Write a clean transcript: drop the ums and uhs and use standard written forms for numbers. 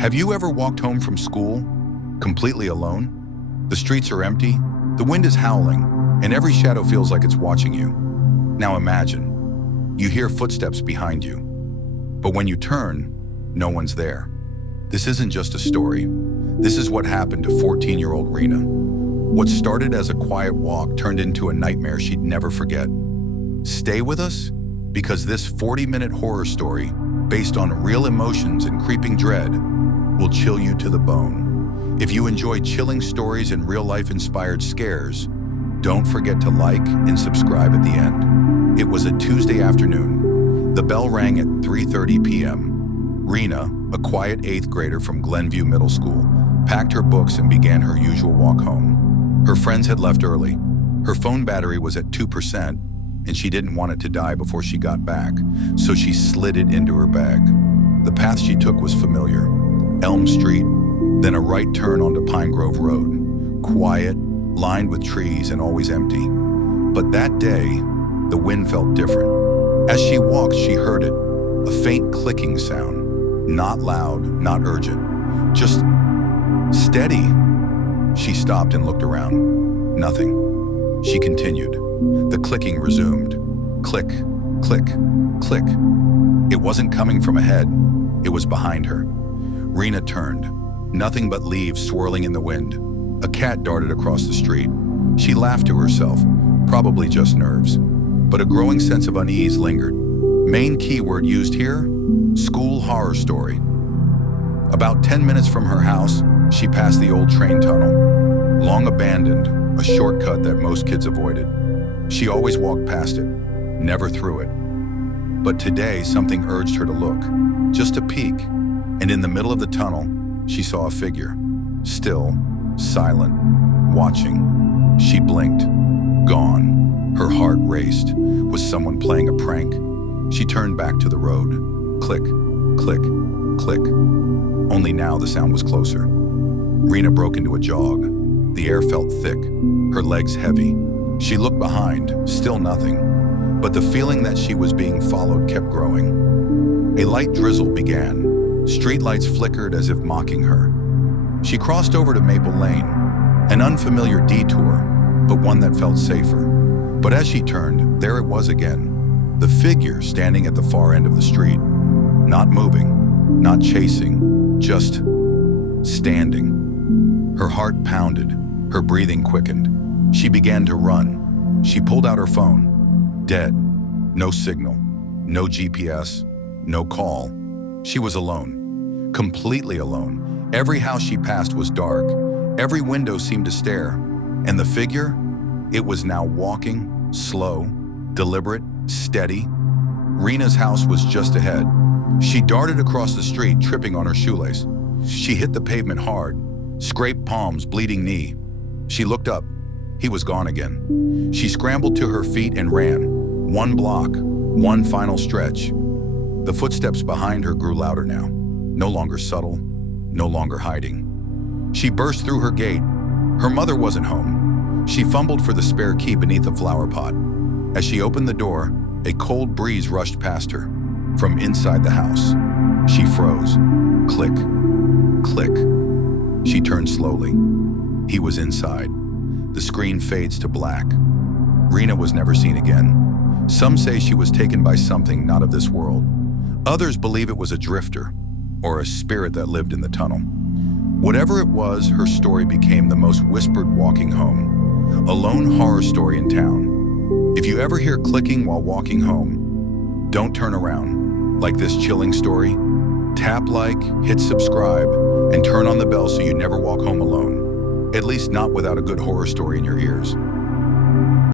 Have you ever walked home from school, completely alone? The streets are empty, the wind is howling, and every shadow feels like it's watching you. Now imagine, you hear footsteps behind you, but when you turn, no one's there. This isn't just a story. This is what happened to 14-year-old Rena. What started as a quiet walk turned into a nightmare she'd never forget. Stay with us, because this 40-minute horror story, based on real emotions and creeping dread, will chill you to the bone. If you enjoy chilling stories and real-life inspired scares, don't forget to like and subscribe at the end. It was a Tuesday afternoon. The bell rang at 3:30 p.m. Rena, a quiet 8th grader from Glenview Middle School, packed her books and began her usual walk home. Her friends had left early. Her phone battery was at 2%, and she didn't want it to die before she got back, so she slid it into her bag. The path she took was familiar. Elm Street, then a right turn onto Pine Grove Road. Quiet, lined with trees and always empty. But that day, the wind felt different. As she walked, she heard it, a faint clicking sound. Not loud, not urgent, just steady. She stopped and looked around. Nothing. She continued. The clicking resumed. Click, click, click. It wasn't coming from ahead. It was behind her. Rena turned. Nothing but leaves swirling in the wind. A cat darted across the street. She laughed to herself, probably just nerves. But a growing sense of unease lingered. Main keyword used here, school horror story. About 10 minutes from her house, she passed the old train tunnel. Long abandoned, a shortcut that most kids avoided. She always walked past it, never through it. But today, something urged her to look, just a peek. And in the middle of the tunnel, she saw a figure. Still, silent, watching. She blinked. Gone. Her heart raced. Was someone playing a prank? She turned back to the road. Click, click, click. Only now the sound was closer. Rena broke into a jog. The air felt thick, her legs heavy. She looked behind, still nothing. But the feeling that she was being followed kept growing. A light drizzle began. Streetlights flickered as if mocking her. She crossed over to Maple Lane, an unfamiliar detour, but one that felt safer. But as she turned, there it was again. The figure standing at the far end of the street. Not moving, not chasing, just standing. Her heart pounded, her breathing quickened. She began to run. She pulled out her phone. Dead. No signal. No GPS. No call. She was alone. Completely alone. Every house she passed was dark. Every window seemed to stare. And the figure? It was now walking, slow, deliberate, steady. Rena's house was just ahead. She darted across the street, tripping on her shoelace. She hit the pavement hard, scraped palms, bleeding knee. She looked up. He was gone again. She scrambled to her feet and ran. One block, one final stretch. The footsteps behind her grew louder now, no longer subtle, no longer hiding. She burst through her gate. Her mother wasn't home. She fumbled for the spare key beneath a flower pot. As she opened the door, a cold breeze rushed past her. From inside the house, she froze. Click, click. She turned slowly. He was inside. The screen fades to black. Rena was never seen again. Some say she was taken by something not of this world. Others believe it was a drifter, or a spirit that lived in the tunnel. Whatever it was, her story became the most whispered walking home, a lone horror story in town. If you ever hear clicking while walking home, don't turn around. Like this chilling story, tap like, hit subscribe, and turn on the bell so you never walk home alone. At least not without a good horror story in your ears.